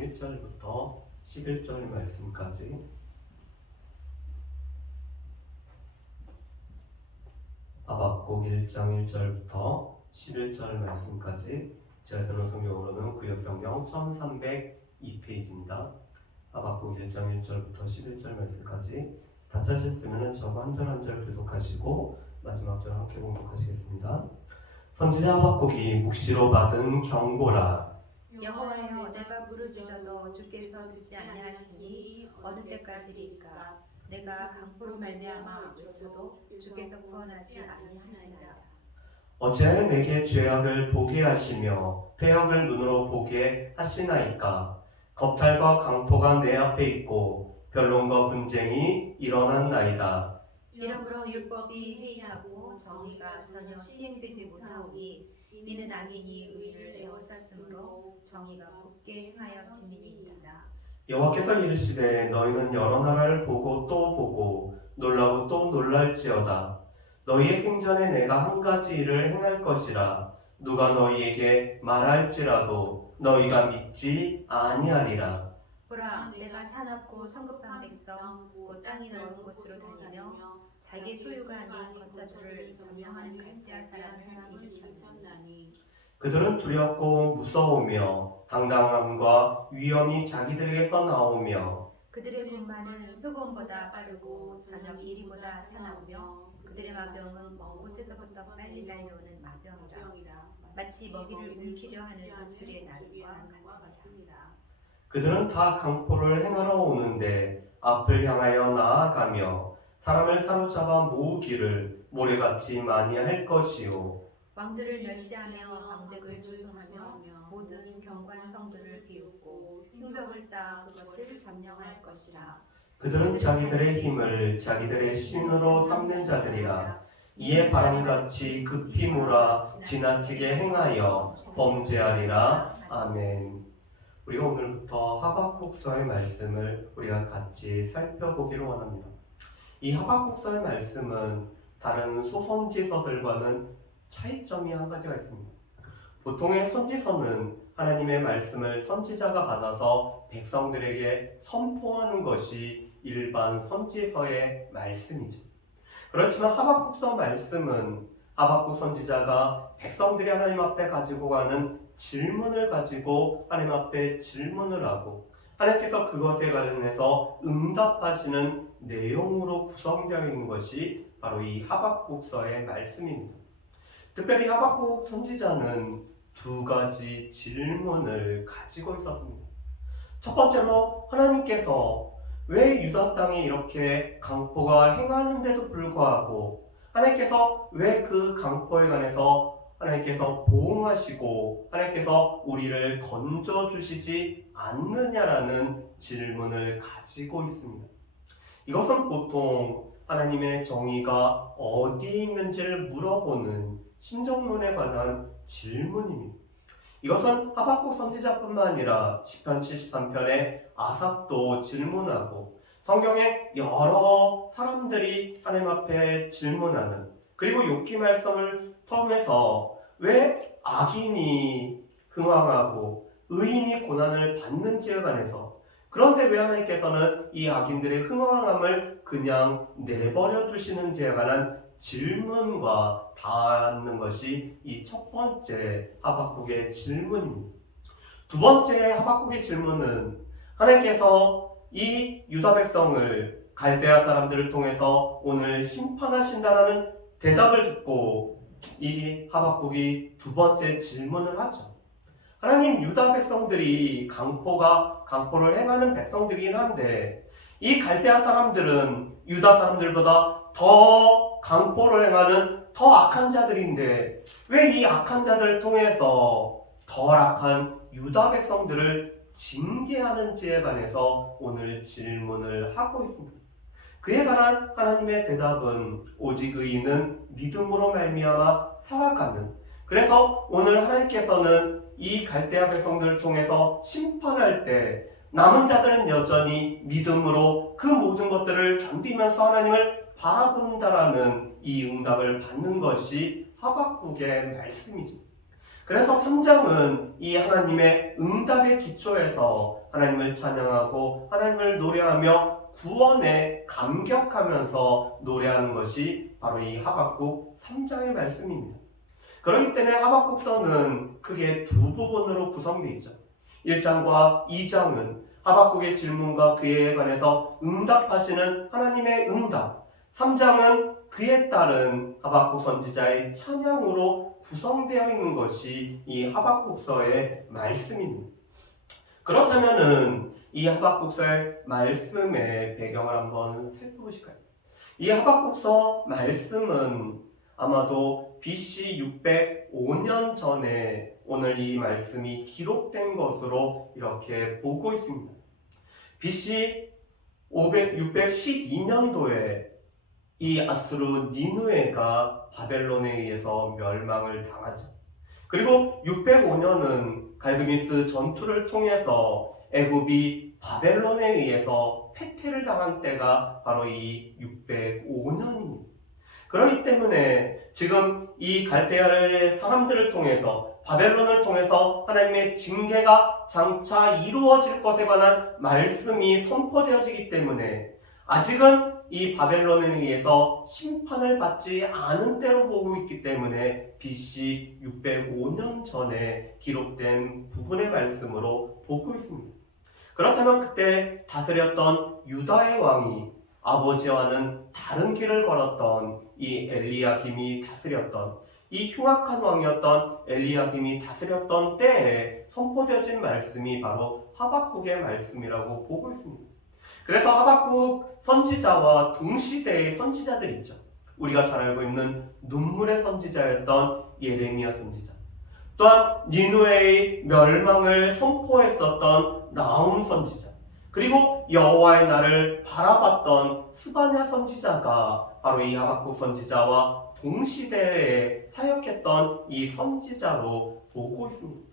1절부터 11절 말씀까지 하박국 1장 1절부터 11절 말씀까지 제가 들은 성경으로는 구역성경 1302페이지입니다. 하박국 1장 1절부터 11절 말씀까지 다 찾으셨으면 저거 한 절 한 절 계속하시고 마지막 절 함께 공독하시겠습니다. 선지자 하박국이 묵시로 받은 경고라. 여호와여, 내가 부르짖어도 주께서 듣지 아니하시니 어느 때까지리까? 내가 강포로 말미암아 외쳐도 주께서 구원하지 아니하시나이다. 어찌하여 내게 죄악을 보게 하시며 패역을 눈으로 보게 하시나이까? 겁탈과 강포가 내 앞에 있고 변론과 분쟁이 일어났나이다. 이러므로 율법이 해이하고 정의가 전혀 시행되지 못하오니 이는 악인이 의를 에워쌌으므로 정의가 굳게 행하여 지민이니이다. 여호와께서 이르시되 너희는 여러 나라를 보고 또 보고 놀라고 또 놀랄지어다. 너희의 생전에 내가 한 가지 일을 행할 것이라. 누가 너희에게 말할지라도 너희가 믿지 아니하리라. 보라, 내가 사납고 성급한 백성 곧 땅이 넓은 곳으로 다니며 자기 소유가 아닌 거처들을 점령하는 갈대아 사람을 일으켰나니 그들은 두렵고 무서우며 당당함과 위엄이 자기들에게서 나오며 그들의 군마는 표범보다 빠르고 저녁 이리보다 사나우며 그들의 마병은 먼 곳에서부터 빨리 달려오는 마병이라. 마치 먹이를 움키려 하는 독수리의 나름과 같으니라. 그들은 다 강포를 행하러 오는데 앞을 향하여 나아가며 사람을 사로잡아 모으기를 모래같이 많이 할 것이요. 왕들을 멸시하며 방백을 조성하며 모든 경관 성들을 비웃고 흉벽을 쌓아 그것을 점령할 것이라. 그들은 자기들의 힘을 자기들의 신으로 삼는 자들이라. 이에 바람같이 급히 몰아 지나치게 행하여 범죄하리라. 아멘. 우리가 오늘부터 하박국서의 말씀을 우리가 같이 살펴보기를 원합니다. 이 하박국서의 말씀은 다른 소선지서들과는 차이점이 한 가지가 있습니다. 보통의 선지서는 하나님의 말씀을 선지자가 받아서 백성들에게 선포하는 것이 일반 선지서의 말씀이죠. 그렇지만 하박국서 말씀은 하박국 선지자가 백성들이 하나님 앞에 가지고 가는 질문을 가지고 하나님 앞에 질문을 하고 하나님께서 그것에 관련해서 응답하시는 내용으로 구성되어 있는 것이 바로 이 하박국서의 말씀입니다. 특별히 하박국 선지자는 두 가지 질문을 가지고 있었습니다. 첫 번째로 하나님께서 왜 유다 땅에 이렇게 강포가 행하는데도 불구하고 하나님께서 왜 그 강포에 관해서 하나님께서 보응하시고 하나님께서 우리를 건져주시지 않느냐라는 질문을 가지고 있습니다. 이것은 보통 하나님의 정의가 어디에 있는지를 물어보는 신정론에 관한 질문입니다. 이것은 하박국 선지자뿐만 아니라 시편 73편에 아삽도 질문하고 성경의 여러 사람들이 하나님 앞에 질문하는, 그리고 욥기 말씀을 통해서 왜 악인이 흥황하고 의인이 고난을 받는지에 관해서, 그런데 왜 하나님께서는 이 악인들의 흥황함을 그냥 내버려 두시는지에 관한 질문과 닿는 것이 이 첫 번째 하박국의 질문입니다. 두 번째 하박국의 질문은 하나님께서 이 유다 백성을 갈대아 사람들을 통해서 오늘 심판하신다라는 대답을 듣고 이 하박국이 두 번째 질문을 하죠. 하나님, 유다 백성들이 강포를 행하는 백성들이긴 한데 이 갈대아 사람들은 유다 사람들보다 더 강포를 행하는 더 악한 자들인데 왜 이 악한 자들을 통해서 덜 악한 유다 백성들을 징계하는지에 관해서 오늘 질문을 하고 있습니다. 그에 관한 하나님의 대답은 오직 의인은 믿음으로 말미암아 살아가는, 그래서 오늘 하나님께서는 이 갈대아 백성들을 통해서 심판할 때 남은 자들은 여전히 믿음으로 그 모든 것들을 견디면서 하나님을 바라본다라는 이 응답을 받는 것이 하박국의 말씀이죠. 그래서 3장은 이 하나님의 응답의 기초에서 하나님을 찬양하고 하나님을 노래하며 구원에 감격하면서 노래하는 것이 바로 이 하박국 3장의 말씀입니다. 그렇기 때문에 하박국서는 크게 두 부분으로 구성되어 있죠. 1장과 2장은 하박국의 질문과 그에 관해서 응답하시는 하나님의 응답, 3장은 그에 따른 하박국 선지자의 찬양으로 구성되어 있는 것이 이 하박국서의 말씀입니다. 그렇다면은 이 하박국서의 말씀의 배경을 한번 살펴보실까요? 이 하박국서 말씀은 아마도 BC 605년 전에 오늘 이 말씀이 기록된 것으로 이렇게 보고 있습니다. BC 612년도에 이 아수르 니느웨가 바벨론에 의해서 멸망을 당하죠. 그리고 605년은 갈그미스 전투를 통해서 애굽이 바벨론에 의해서 패퇴를 당한 때가 바로 이 605년입니다. 그렇기 때문에 지금 이 갈대아의 사람들을 통해서 바벨론을 통해서 하나님의 징계가 장차 이루어질 것에 관한 말씀이 선포되어지기 때문에 아직은 이 바벨론에 의해서 심판을 받지 않은 때로 보고 있기 때문에 BC 605년 전에 기록된 부분의 말씀으로 보고 있습니다. 그렇다면 그때 다스렸던 유다의 왕이 아버지와는 다른 길을 걸었던 이 엘리야김이 다스렸던 이 흉악한 왕이었던 엘리야김이 다스렸던 때에 선포되어진 말씀이 바로 하박국의 말씀이라고 보고 있습니다. 그래서 하박국 선지자와 동시대의 선지자들 있죠. 우리가 잘 알고 있는 눈물의 선지자였던 예레미야 선지자, 또한 니느웨의 멸망을 선포했었던 나훔 선지자, 그리고 여호와의 날을 바라봤던 스바냐 선지자가 바로 이 하박국 선지자와 동시대에 사역했던 이 선지자로 보고 있습니다.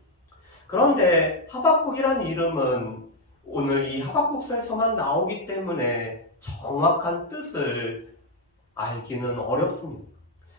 그런데 하박국이란 이름은 오늘 이 하박국서에서만 나오기 때문에 정확한 뜻을 알기는 어렵습니다.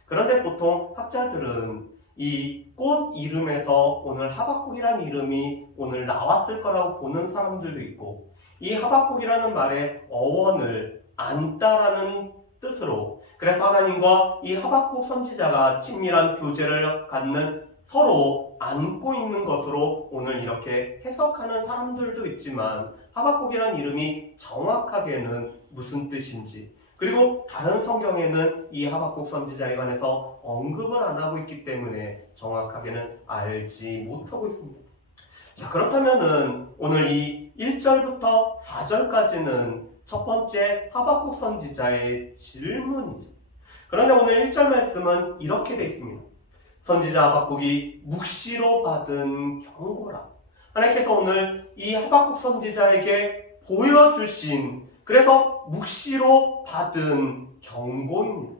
그런데 보통 학자들은 이 꽃 이름에서 오늘 하박국이라는 이름이 오늘 나왔을 거라고 보는 사람들도 있고, 이 하박국이라는 말의 어원을 안다라는 뜻으로, 그래서 하나님과 이 하박국 선지자가 친밀한 교제를 갖는 서로 안고 있는 것으로 오늘 이렇게 해석하는 사람들도 있지만, 하박국이라는 이름이 정확하게는 무슨 뜻인지, 그리고 다른 성경에는 이 하박국 선지자에 관해서 언급을 안 하고 있기 때문에 정확하게는 알지 못하고 있습니다. 자, 그렇다면은 오늘 이 1절부터 4절까지는 첫 번째 하박국 선지자의 질문이죠. 그런데 오늘 1절 말씀은 이렇게 되어 있습니다. 선지자 하박국이 묵시로 받은 경고라. 하나님께서 오늘 이 하박국 선지자에게 보여주신, 그래서 묵시로 받은 경고입니다.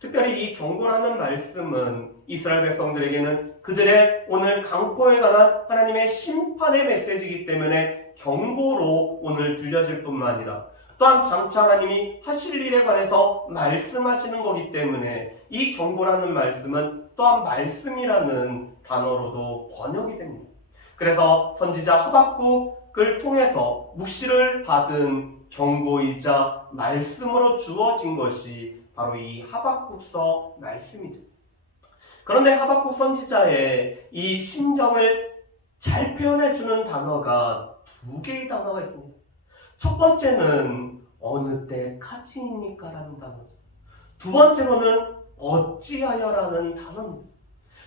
특별히 이 경고라는 말씀은 이스라엘 백성들에게는 그들의 오늘 강포에 관한 하나님의 심판의 메시지이기 때문에 경고로 오늘 들려질 뿐만 아니라 또한 장차 하나님이 하실 일에 관해서 말씀하시는 거기 때문에 이 경고라는 말씀은 또한 말씀이라는 단어로도 번역이 됩니다. 그래서 선지자 하박국을 통해서 묵시를 받은 경고이자 말씀으로 주어진 것이 바로 이 하박국서 말씀이죠. 그런데 하박국 선지자의 이 심정을 잘 표현해주는 단어가 두 개의 단어가 있습니다. 첫 번째는 어느 때까지입니까? 라는 단어죠. 두 번째로는 어찌하여라는 단어입니다.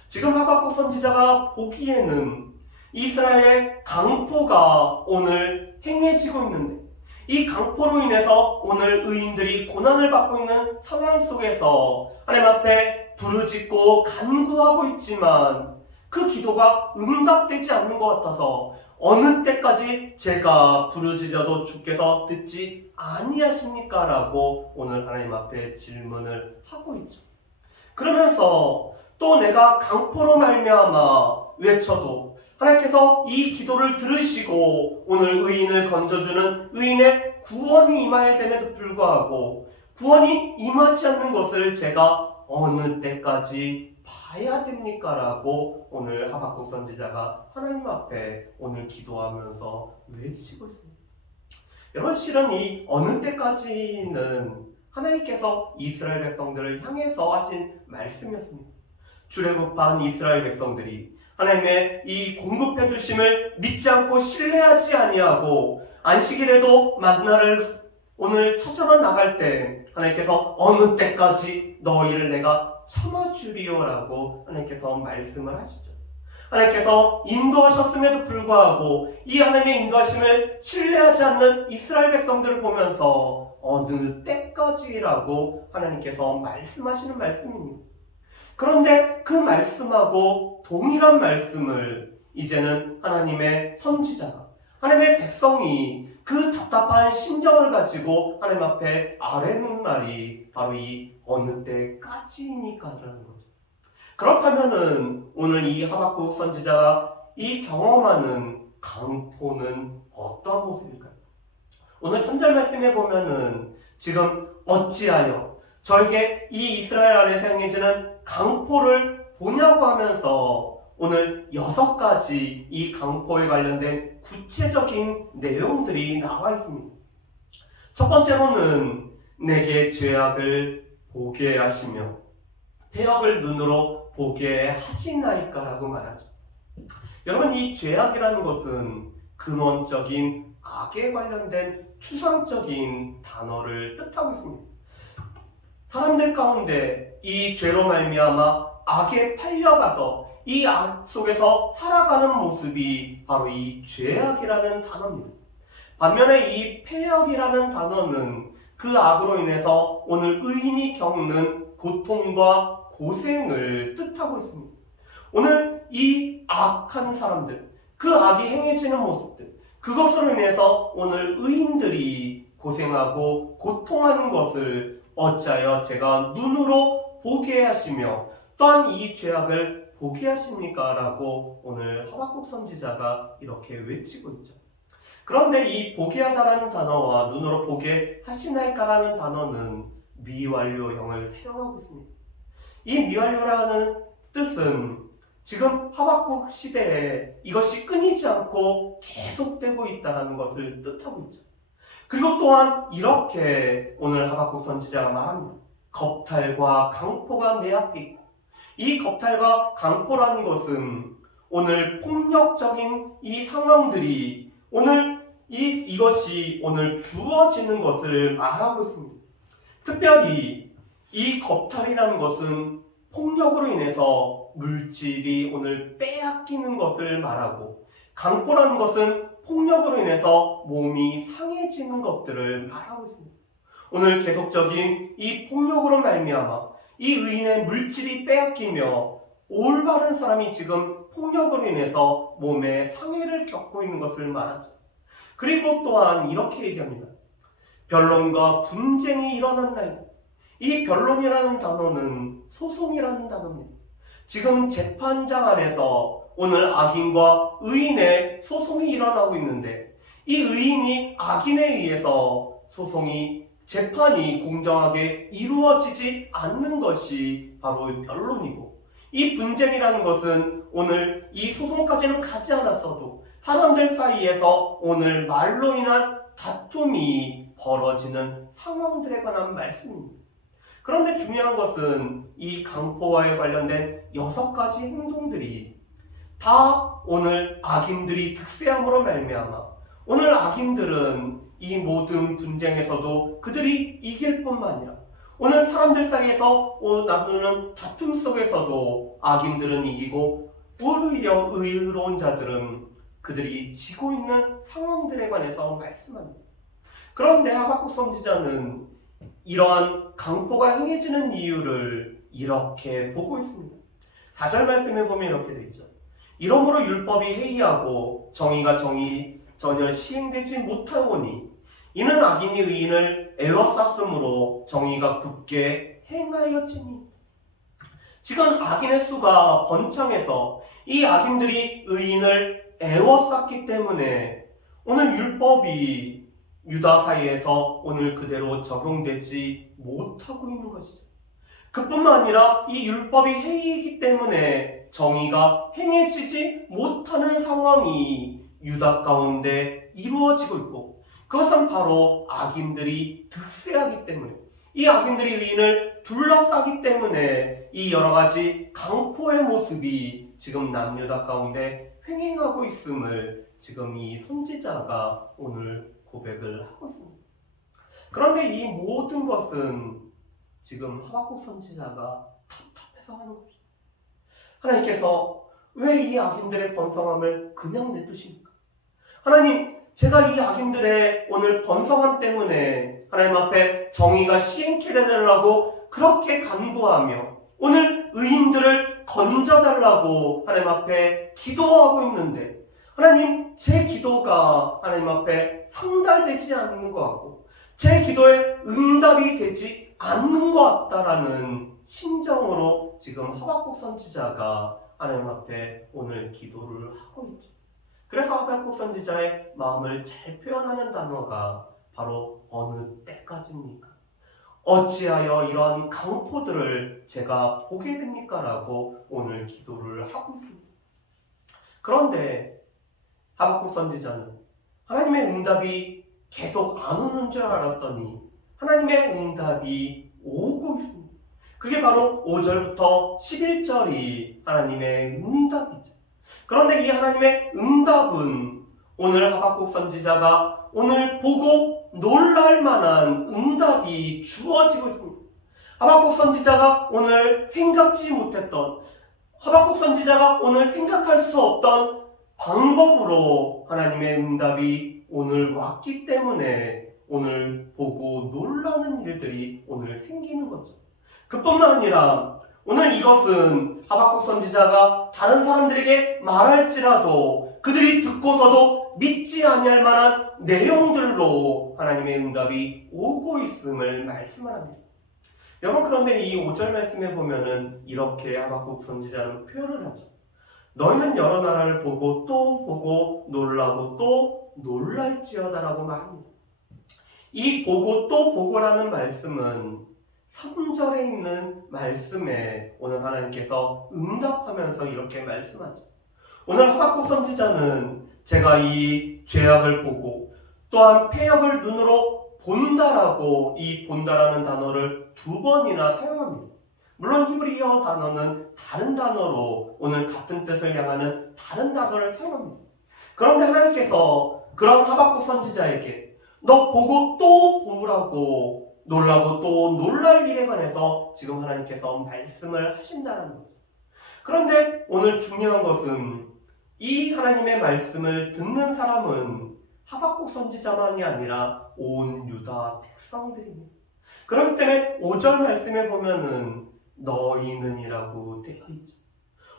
지금 하박국 선지자가 보기에는 이스라엘의 강포가 오늘 행해지고 있는데, 이 강포로 인해서 오늘 의인들이 고난을 받고 있는 상황 속에서 하나님 앞에 부르짖고 간구하고 있지만 그 기도가 응답되지 않는 것 같아서 어느 때까지 제가 부르짖어도 주께서 듣지 아니하십니까? 라고 오늘 하나님 앞에 질문을 하고 있죠. 그러면서 또 내가 강포로 말미암아 외쳐도 하나님께서 이 기도를 들으시고 오늘 의인을 건져주는 의인의 구원이 임하야 됨에도 불구하고 구원이 임하지 않는 것을 제가 어느 때까지 봐야 됩니까? 라고 오늘 하박국 선지자가 하나님 앞에 오늘 기도하면서 외치고 있습니다. 여러분, 실은 이 어느 때까지는 하나님께서 이스라엘 백성들을 향해서 하신 말씀이었습니다. 출애굽한 이스라엘 백성들이 하나님의 이 공급해 주심을 믿지 않고 신뢰하지 아니하고 안식일에도 만나를 오늘 찾아만 나갈 때 하나님께서 어느 때까지 너희를 내가 참아주리오라고 하나님께서 말씀을 하시죠. 하나님께서 인도하셨음에도 불구하고 이 하나님의 인도하심을 신뢰하지 않는 이스라엘 백성들을 보면서 어느 때까지라고 하나님께서 말씀하시는 말씀입니다. 그런데 그 말씀하고 동일한 말씀을 이제는 하나님의 선지자가, 하나님의 백성이 그 답답한 심정을 가지고 하나님 앞에 아뢰는 말이 바로 이 어느 때까지니까라는 거죠. 그렇다면은 오늘 이 하박국 선지자가 이 경험하는 강포는 어떤 모습일까요? 오늘 3절 말씀에 보면은 지금 어찌하여 저에게 이 이스라엘 아래에서 행해지는 강포를 보냐고 하면서 오늘 6가지 이 강포에 관련된 구체적인 내용들이 나와 있습니다. 첫 번째로는 내게 죄악을 보게 하시며 패역을 눈으로 보게 하시나이까라고 말하죠. 여러분, 이 죄악이라는 것은 근원적인 악에 관련된 추상적인 단어를 뜻하고 있습니다. 사람들 가운데 이 죄로 말미암아 악에 팔려가서 이 악 속에서 살아가는 모습이 바로 이 죄악이라는 단어입니다. 반면에 이 패역이라는 단어는 그 악으로 인해서 오늘 의인이 겪는 고통과 고생을 뜻하고 있습니다. 오늘 이 악한 사람들, 그 악이 행해지는 모습들, 그것으로 인해서 오늘 의인들이 고생하고 고통하는 것을 어찌하여 제가 눈으로 보게 하시며 또한 이 죄악을 보게 하십니까? 라고 오늘 하박국 선지자가 이렇게 외치고 있죠. 그런데 이 보게 하다라는 단어와 눈으로 보게 하시나이까라는 단어는 미완료형을 사용하고 있습니다. 이 미완료라는 뜻은 지금 하박국 시대에 이것이 끊이지 않고 계속되고 있다는 것을 뜻하고 있죠. 그리고 또한 이렇게 오늘 하박국 선지자가 말합니다. 겁탈과 강포가 내 앞에 있고, 이 겁탈과 강포라는 것은 오늘 폭력적인 이 상황들이 오늘 이것이 오늘 주어지는 것을 말하고 있습니다. 특별히 이 겁탈이라는 것은 폭력으로 인해서 물질이 오늘 빼앗기는 것을 말하고, 강포라는 것은 폭력으로 인해서 몸이 상해지는 것들을 말하고 있습니다. 오늘 계속적인 이 폭력으로 말미암아 이 의인의 물질이 빼앗기며 올바른 사람이 지금 폭력으로 인해서 몸에 상해를 겪고 있는 것을 말하죠. 그리고 또한 이렇게 얘기합니다. 변론과 분쟁이 일어났나이다. 이 변론이라는 단어는 소송이라는 단어입니다. 지금 재판장 안에서 오늘 악인과 의인의 소송이 일어나고 있는데, 이 의인이 악인에 의해서 재판이 공정하게 이루어지지 않는 것이 바로 변론이고, 이 분쟁이라는 것은 오늘 이 소송까지는 가지 않았어도 사람들 사이에서 오늘 말로 인한 다툼이 벌어지는 상황들에 관한 말씀입니다. 그런데 중요한 것은 이 강포와에 관련된 6가지 행동들이 다 오늘 악인들이 득세함으로 말미암아 오늘 악인들은 이 모든 분쟁에서도 그들이 이길 뿐만 아니라 오늘 사람들 사이에서 나누는 다툼 속에서도 악인들은 이기고 오히려 의로운 자들은 그들이 지고 있는 상황들에 관해서 말씀합니다. 그런데 하박국 선지자는 이러한 강포가 행해지는 이유를 이렇게 보고 있습니다. 4절 말씀에 보면 이렇게 되어 있죠. 이러므로 율법이 해이하고 정의가 전혀 시행되지 못하오니 이는 악인이 의인을 애워쌌으므로 정의가 굳게 행하였지니. 지금 악인의 수가 번창해서 이 악인들이 의인을 애워쌌기 때문에 오늘 율법이 유다 사이에서 오늘 그대로 적용되지 못하고 있는 것이죠. 그뿐만 아니라 이 율법이 해이기 때문에 정의가 행해지지 못하는 상황이 유다 가운데 이루어지고 있고, 그것은 바로 악인들이 득세하기 때문에, 이 악인들이 의인을 둘러싸기 때문에 이 여러 가지 강포의 모습이 지금 남유다 가운데 횡행하고 있음을 지금 이 선지자가 오늘 고백을 하고 있습니다. 그런데 이 모든 것은 지금 하박국 선지자가 답답해서 하는 것입니다. 하나님께서 왜 이 악인들의 번성함을 그냥 내두십니까? 하나님, 제가 이 악인들의 오늘 번성함 때문에 하나님 앞에 정의가 시행케 되달라고 그렇게 간구하며 오늘 의인들을 건져달라고 하나님 앞에 기도하고 있는데, 하나님, 제 기도가 하나님 앞에 상달되지 않는 것 같고 제 기도에 응답이 되지 않는 것 같다라는 심정으로 지금 하박국 선지자가 하나님 앞에 오늘 기도를 하고 있죠. 그래서 하박국 선지자의 마음을 잘 표현하는 단어가 바로 어느 때까지입니까? 어찌하여 이러한 강포들을 제가 보게 됩니까? 라고 오늘 기도를 하고 있습니다. 그런데 하박국 선지자는 하나님의 응답이 계속 안 오는 줄 알았더니 하나님의 응답이 오고 있습니다. 그게 바로 5절부터 11절이 하나님의 응답이죠. 그런데 이 하나님의 응답은 오늘 하박국 선지자가 오늘 보고 놀랄 만한 응답이 주어지고 있습니다. 하박국 선지자가 오늘 생각지 못했던, 하박국 선지자가 오늘 생각할 수 없던 방법으로 하나님의 응답이 오늘 왔기 때문에 오늘 보고 놀라는 일들이 오늘 생기는 거죠. 그뿐만 아니라 오늘 이것은 하박국 선지자가 다른 사람들에게 말할지라도 그들이 듣고서도 믿지 아니할 만한 내용들로 하나님의 응답이 오고 있음을 말씀을 합니다. 여러분, 그런데 이 5절 말씀에 보면은 이렇게 하박국 선지자는 표현을 하죠. 너희는 여러 나라를 보고 또 보고 놀라고 또 놀랄지어다라고 말합니다. 이 보고 또 보고라는 말씀은 3절에 있는 말씀에 오늘 하나님께서 응답하면서 이렇게 말씀하죠. 오늘 하박국 선지자는 제가 이 죄악을 보고 또한 패역을 눈으로 본다라고 이 본다라는 단어를 2번이나 사용합니다. 물론 히브리어 단어는 다른 단어로 오늘 같은 뜻을 향하는 다른 단어를 사용합니다. 그런데 하나님께서 그런 하박국 선지자에게 너 보고 또 보라고 놀라고 또 놀랄 일에 관해서 지금 하나님께서 말씀을 하신다는 거죠. 그런데 오늘 중요한 것은 이 하나님의 말씀을 듣는 사람은 하박국 선지자만이 아니라 온 유다 백성들입니다. 그렇기 때문에 5절 말씀에 보면은 너희는이라고 되어 있죠.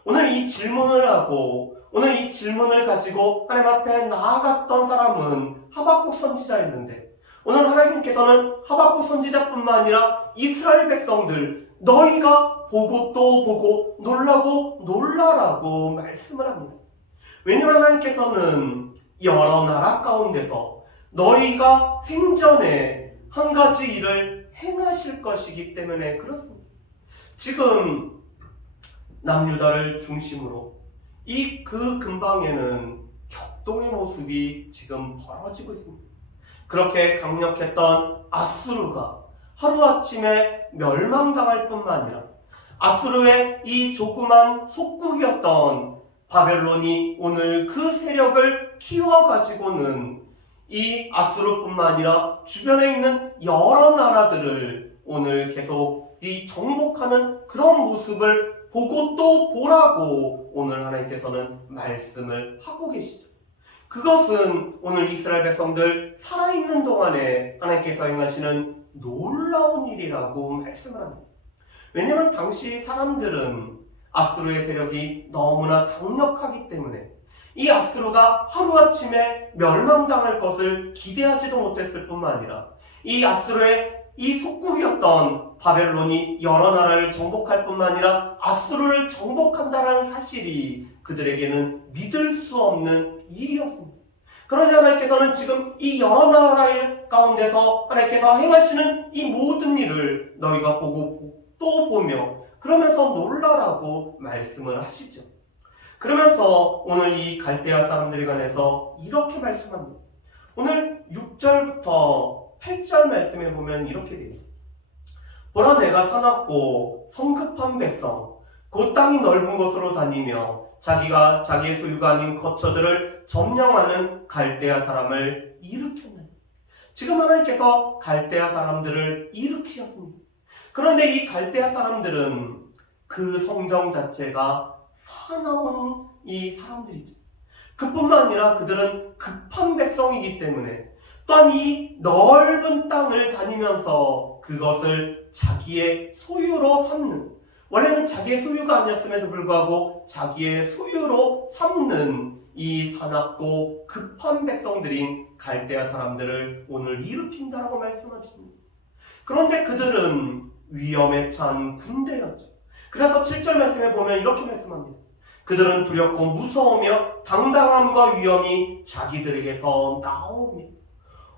오늘 이 질문을 하고 오늘 이 질문을 가지고 하나님 앞에 나아갔던 사람은 하박국 선지자였는데, 오늘 하나님께서는 하박국 선지자뿐만 아니라 이스라엘 백성들 너희가 보고 또 보고 놀라고 놀라라고 말씀을 합니다. 왜냐하면 하나님께서는 여러 나라 가운데서 너희가 생전에 한 가지 일을 행하실 것이기 때문에 그렇습니다. 지금 남유다를 중심으로 이 그 근방에는 격동의 모습이 지금 벌어지고 있습니다. 그렇게 강력했던 아수르가 하루아침에 멸망당할 뿐만 아니라 아수르의 이 조그만 속국이었던 바벨론이 오늘 그 세력을 키워가지고는 이 아수르뿐만 아니라 주변에 있는 여러 나라들을 오늘 계속 이 정복하는 그런 모습을 보고 또 보라고 오늘 하나님께서는 말씀을 하고 계시죠. 그것은 오늘 이스라엘 백성들 살아있는 동안에 하나님께서 행하시는 놀라운 일이라고 말씀을 합니다. 왜냐하면 당시 사람들은 아수르의 세력이 너무나 강력하기 때문에 이 아수르가 하루아침에 멸망당할 것을 기대하지도 못했을 뿐만 아니라 이 아수르의 이 속국이었던 바벨론이 여러 나라를 정복할 뿐만 아니라 아수르를 정복한다는 사실이 그들에게는 믿을 수 없는 일이었습니다. 그러자 하나님께서는 지금 이 여러 나라 가운데서 하나님께서 행하시는 이 모든 일을 너희가 보고 또 보며 그러면서 놀라라고 말씀을 하시죠. 그러면서 오늘 이 갈대아 사람들에 관해서 이렇게 말씀합니다. 오늘 6절부터 8절 말씀에 보면 이렇게 되어 있죠. 보라 내가 사납고 성급한 백성 곧 땅이 넓은 곳으로 다니며 자기가 자기의 소유가 아닌 거처들을 점령하는 갈대아 사람을 일으켰나니. 지금 하나님께서 갈대아 사람들을 일으키셨습니다. 그런데 이 갈대아 사람들은 그 성정 자체가 사나운 이 사람들이죠. 그뿐만 아니라 그들은 급한 백성이기 때문에 또한 이 넓은 땅을 다니면서 그것을 자기의 소유로 삼는, 원래는 자기의 소유가 아니었음에도 불구하고 자기의 소유로 삼는 이 사납고 급한 백성들인 갈대아 사람들을 오늘 일으킨다라고 말씀하십니다. 그런데 그들은 위험에 찬 군대였죠. 그래서 7절 말씀에 보면 이렇게 말씀합니다. 그들은 두렵고 무서우며 당당함과 위험이 자기들에게서 나오며.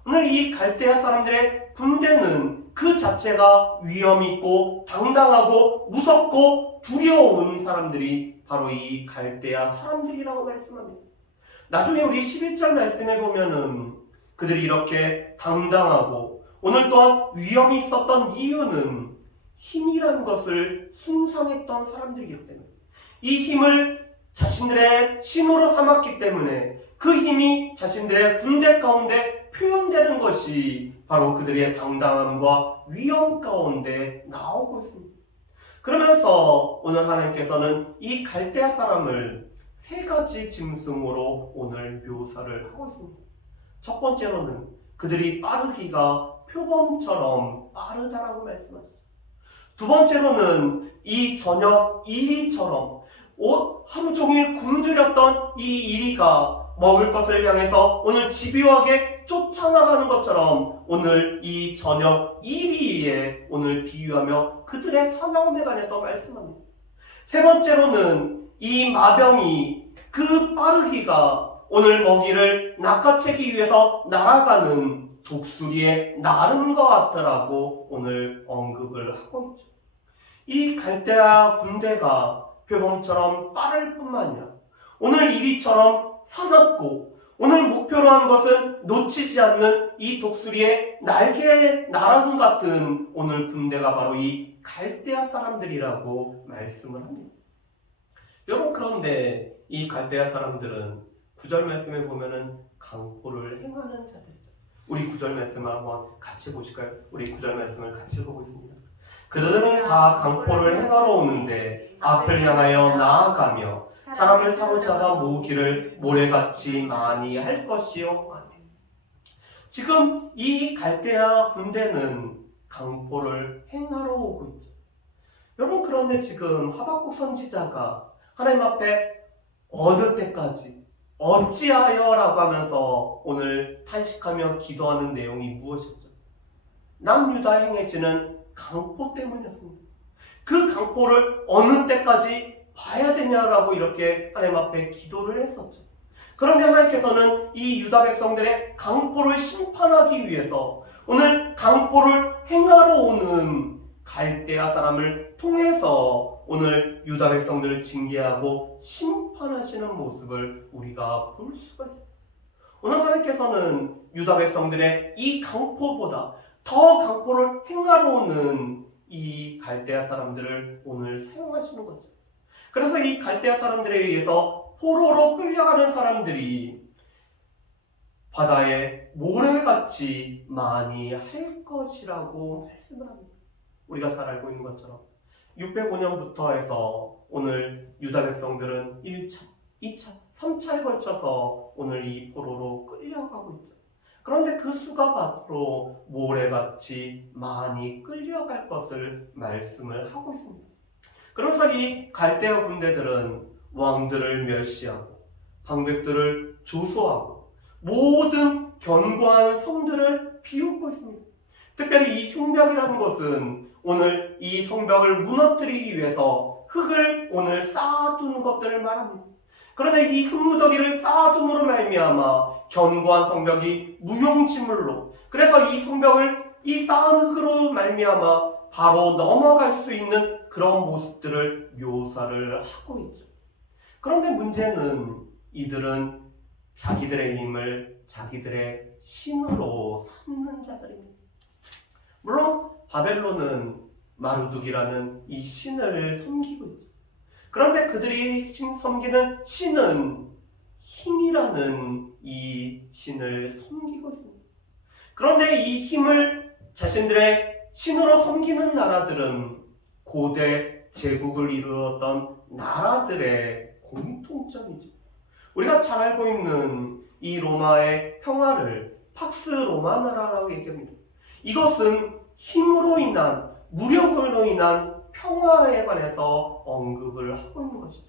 오늘 이 갈대아 사람들의 군대는 그 자체가 위험이 있고 당당하고 무섭고 두려운 사람들이 바로 이 갈대아 사람들이라고 말씀합니다. 나중에 우리 11절 말씀에 보면은 그들이 이렇게 당당하고 오늘 또한 위험이 있었던 이유는 힘이라는 것을 숭상했던 사람들이기 때문에, 이 힘을 자신들의 신호로 삼았기 때문에 그 힘이 자신들의 군대 가운데 표현되는 것이 바로 그들의 당당함과 위험 가운데 나오고 있습니다. 그러면서 오늘 하나님께서는 이 갈대아 사람을 세 가지 짐승으로 오늘 묘사를 하고 있습니다. 첫 번째로는 그들이 빠르기가 표범처럼 빠르다라고 말씀하셨습니다. 두 번째로는 이 저녁 이리처럼 하루 종일 굶주렸던 이 이리가 먹을 것을 향해서 오늘 집요하게 쫓아나가는 것처럼 오늘 이 저녁 이리에 오늘 비유하며 그들의 사나움에 관해서 말씀합니다. 세 번째로는 이 마병이 그 빠르기가 오늘 먹이를 낚아채기 위해서 날아가는 독수리의 나름과 같더라고 오늘 언급을 하고 있죠. 이 갈대아 군대가 표범처럼 빠를 뿐만 아니라 오늘 이리처럼 사납고 오늘 목표로 한 것은 놓치지 않는 이 독수리의 날개의 나름 같은 오늘 군대가 바로 이 갈대아 사람들이라고 말씀을 합니다. 여러분, 그런데 이 갈대아 사람들은 9절 말씀에 보면은 강포를 행하는 자들이죠. 우리 9절 말씀을 한번 같이 보실까요? 우리 9절 말씀을 같이 보고 있습니다. 그들은 다 강포를 행하러 오는데 앞을 향하여 나아가며 사람을 사로잡아 모으기를 모래같이 많이 할 것이요. 지금 이 갈대아 군대는 강포를 행하러 오고 있죠. 여러분, 그런데 지금 하박국 선지자가 하나님 앞에 어느 때까지 어찌하여 라고 하면서 오늘 탄식하며 기도하는 내용이 무엇이었죠? 남유다 행해지는 강포 때문이었습니다. 그 강포를 어느 때까지 봐야 되냐라고 이렇게 하나님 앞에 기도를 했었죠. 그런데 하나님께서는 이 유다 백성들의 강포를 심판하기 위해서 오늘 강포를 행하러 오는 갈대아 사람을 통해서 오늘 유다 백성들을 징계하고 심판하시는 모습을 우리가 볼 수가 있습니다. 오늘 하나님께서는 유다 백성들의 이 강포보다 더 강포를 행하러 오는 이 갈대아 사람들을 오늘 사용하시는 거죠. 그래서 이 갈대아 사람들에 의해서 포로로 끌려가는 사람들이 바다에 모래같이 많이 할 것이라고 말씀을 합니다. 우리가 잘 알고 있는 것처럼 605년부터 해서 오늘 유다 백성들은 1차, 2차, 3차에 걸쳐서 오늘 이 포로로 끌려가고 있죠. 그런데 그 수가 바로 모래같이 많이 끌려갈 것을 말씀을 하고 있습니다. 그래서 이 갈대아 군대들은 왕들을 멸시하고 방백들을 조소하고 모든 견고한 성들을 비웃고 있습니다. 특별히 이 흉벽이라는 것은 오늘 이 성벽을 무너뜨리기 위해서 흙을 오늘 쌓아두는 것들을 말합니다. 그런데 이 흙무더기를 쌓아둠으로 말미암아 견고한 성벽이 무용지물로, 그래서 이 성벽을 이 쌓은 흙으로 말미암아 바로 넘어갈 수 있는 그런 모습들을 묘사를 하고 있죠. 그런데 문제는 이들은 자기들의 힘을 자기들의 신으로 삼는 자들입니다. 물론 바벨론은 마르둑이라는 이 신을 섬기고 있죠. 그런데 그들이 섬기는 신은 힘이라는 이 신을 섬기고 있습니다. 그런데 이 힘을 자신들의 신으로 섬기는 나라들은 고대 제국을 이루었던 나라들의 공통점이죠. 우리가 잘 알고 있는 이 로마의 평화를 팍스 로마나라라고 얘기합니다. 이것은 힘으로 인한, 무력으로 인한 평화에 관해서 언급을 하고 있는 것이죠.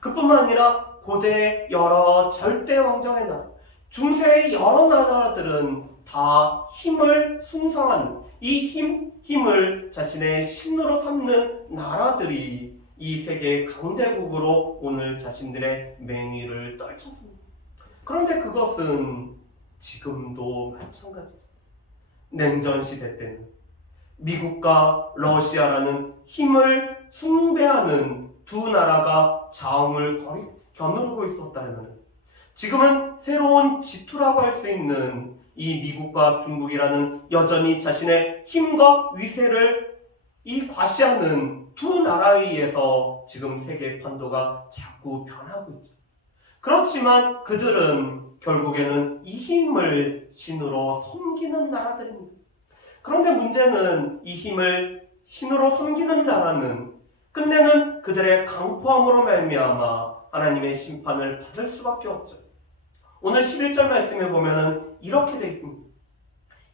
그뿐만 아니라 고대의 여러 절대 왕정의 나라, 중세의 여러 나라들은 다 힘을 숭상하는 이 힘을 자신의 신으로 삼는 나라들이 이 세계의 강대국으로 오늘 자신들의 맹위를 떨쳤습니다. 그런데 그것은 지금도 마찬가지죠. 냉전 시대 때는 미국과 러시아라는 힘을 숭배하는 두 나라가 자웅을 겨누르고 있었다면 지금은 새로운 지투라고 할 수 있는 이 미국과 중국이라는 여전히 자신의 힘과 위세를 과시하는 두 나라에 의해서 지금 세계 판도가 자꾸 변하고 있죠. 그렇지만 그들은 결국에는 이 힘을 신으로 섬기는 나라들입니다. 그런데 문제는 이 힘을 신으로 섬기는 나라는 끝내는 그들의 강포함으로 말미암아 하나님의 심판을 받을 수밖에 없죠. 오늘 11절 말씀에 보면은 이렇게 되어 있습니다.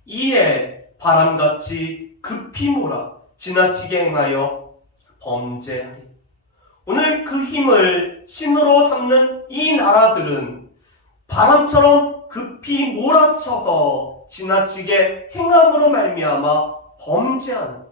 이에 바람같이 급히 몰아 지나치게 행하여 범죄하리. 오늘 그 힘을 신으로 삼는 이 나라들은 바람처럼 급히 몰아쳐서 지나치게 행함으로 말미암아 범죄하는,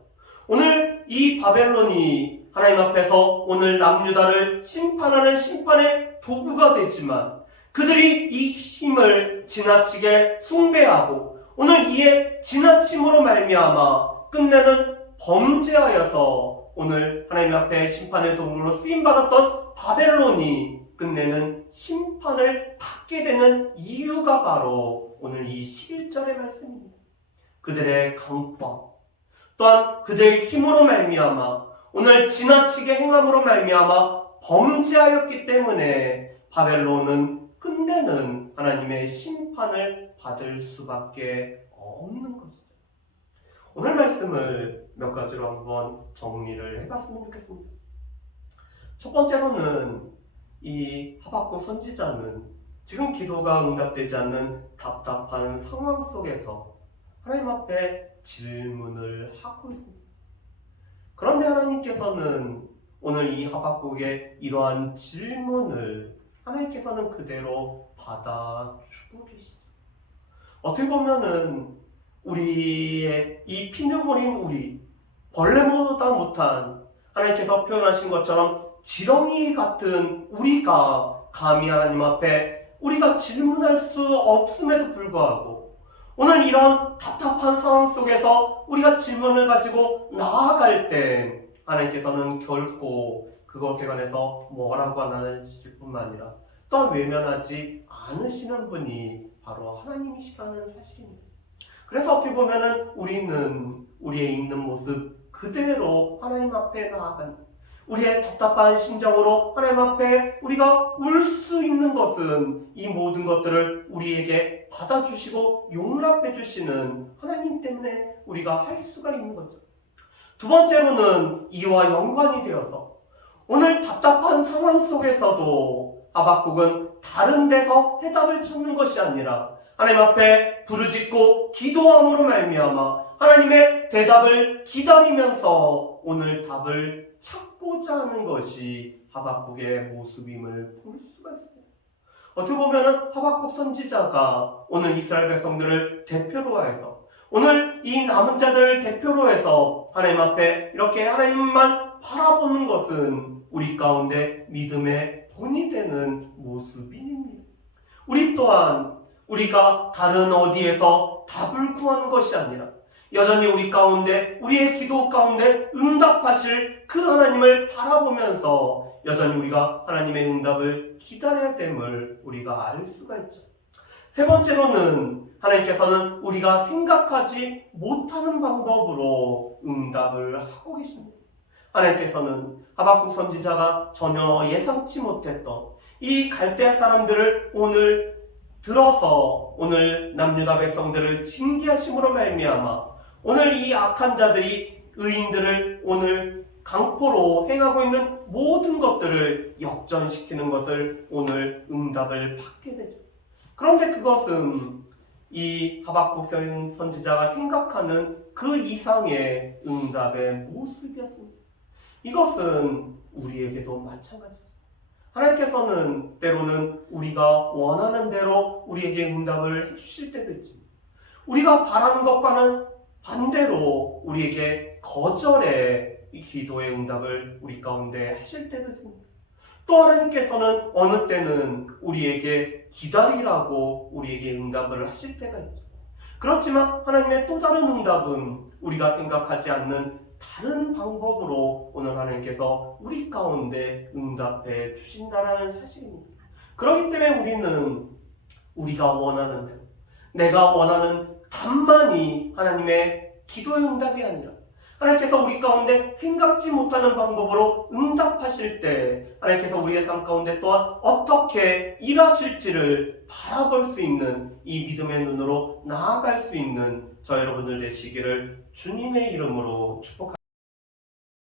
오늘 이 바벨론이 하나님 앞에서 오늘 남유다를 심판하는 심판의 도구가 되지만 그들이 이 힘을 지나치게 숭배하고 오늘 이에 지나침으로 말미암아 끝내는 범죄하여서 오늘 하나님 앞에 심판의 도구로 쓰임받았던 바벨론이 끝내는 심판을 받게 되는 이유가 바로 오늘 이 11절의 말씀입니다. 그들의 강포함, 또한 그들의 힘으로 말미암아 오늘 지나치게 행함으로 말미암아 범죄하였기 때문에 바벨론은 끝내는 하나님의 심판을 받을 수밖에 없는 것이죠. 오늘 말씀을 몇 가지로 한번 정리를 해봤으면 좋겠습니다. 첫 번째로는 이 하박국 선지자는 지금 기도가 응답되지 않는 답답한 상황 속에서 하나님 앞에 질문을 하고 있습니다. 그런데 하나님께서는 오늘 이 하박국의 이러한 질문을 하나님께서는 그대로 받아주고 계시죠. 어떻게 보면은 우리의 이 피눈물인 우리, 벌레보다 못한 하나님께서 표현하신 것처럼 지렁이 같은 우리가 감히 하나님 앞에 우리가 질문할 수 없음에도 불구하고 오늘 이런 답답한 상황 속에서 우리가 질문을 가지고 나아갈 때 하나님께서는 결코 그것에 관해서 뭐라고 안 하실 뿐만 아니라 또한 외면하지 않으시는 분이 바로 하나님이시라는 사실입니다. 그래서 어떻게 보면은 우리는 우리의 있는 모습 그대로 하나님 앞에 나아가는, 우리의 답답한 심정으로 하나님 앞에 우리가 울 수 있는 것은 이 모든 것들을 우리에게 받아주시고 용납해 주시는 하나님 때문에 우리가 할 수가 있는 거죠. 두 번째로는 이와 연관이 되어서 오늘 답답한 상황 속에서도 하박국은 다른 데서 해답을 찾는 것이 아니라 하나님 앞에 부르짖고 기도함으로 말미암아 하나님의 대답을 기다리면서 오늘 답을 찾고자 하는 것이 하박국의 모습임을 볼 수가 있습니다. 어떻게 보면 하박국 선지자가 오늘 이스라엘 백성들을 대표로 해서 오늘 이 남은 자들을 대표로 해서 하나님 앞에 이렇게 하나님만 바라보는 것은 우리 가운데 믿음의 본이 되는 모습입니다. 우리 또한 우리가 다른 어디에서 답을 구하는 것이 아니라 여전히 우리 가운데, 우리의 기도 가운데 응답하실 그 하나님을 바라보면서 여전히 우리가 하나님의 응답을 기다려야 됨을 우리가 알 수가 있죠. 세 번째로는 하나님께서는 우리가 생각하지 못하는 방법으로 응답을 하고 계십니다. 하나님께서는 하박국 선지자가 전혀 예상치 못했던 이 갈대아 사람들을 오늘 들어서 오늘 남유다 백성들을 징계하심으로 말미암아 오늘 이 악한 자들이 의인들을 오늘 강포로 행하고 있는 모든 것들을 역전시키는 것을 오늘 응답을 받게 되죠. 그런데 그것은 이 하박국 선지자가 생각하는 그 이상의 응답의 모습이었습니다. 이것은 우리에게도 마찬가지입니다. 하나님께서는 때로는 우리가 원하는 대로 우리에게 응답을 해주실 때도 있습니다. 우리가 바라는 것과는 반대로 우리에게 거절의 이 기도의 응답을 우리 가운데 하실 때도 있습니다. 또 하나님께서는 어느 때는 우리에게 기다리라고 우리에게 응답을 하실 때가 있죠. 그렇지만 하나님의 또 다른 응답은 우리가 생각하지 않는 다른 방법으로 오늘 하나님께서 우리 가운데 응답해 주신다는 사실입니다. 그렇기 때문에 우리는 우리가 원하는 대로, 내가 원하는 답만이 하나님의 기도의 응답이 아니라 하나님께서 우리 가운데 생각지 못하는 방법으로 응답하실 때 하나님께서 우리의 삶 가운데 또한 어떻게 일하실지를 바라볼 수 있는 이 믿음의 눈으로 나아갈 수 있는 저 여러분들 되시기를 주님의 이름으로 축복합니다.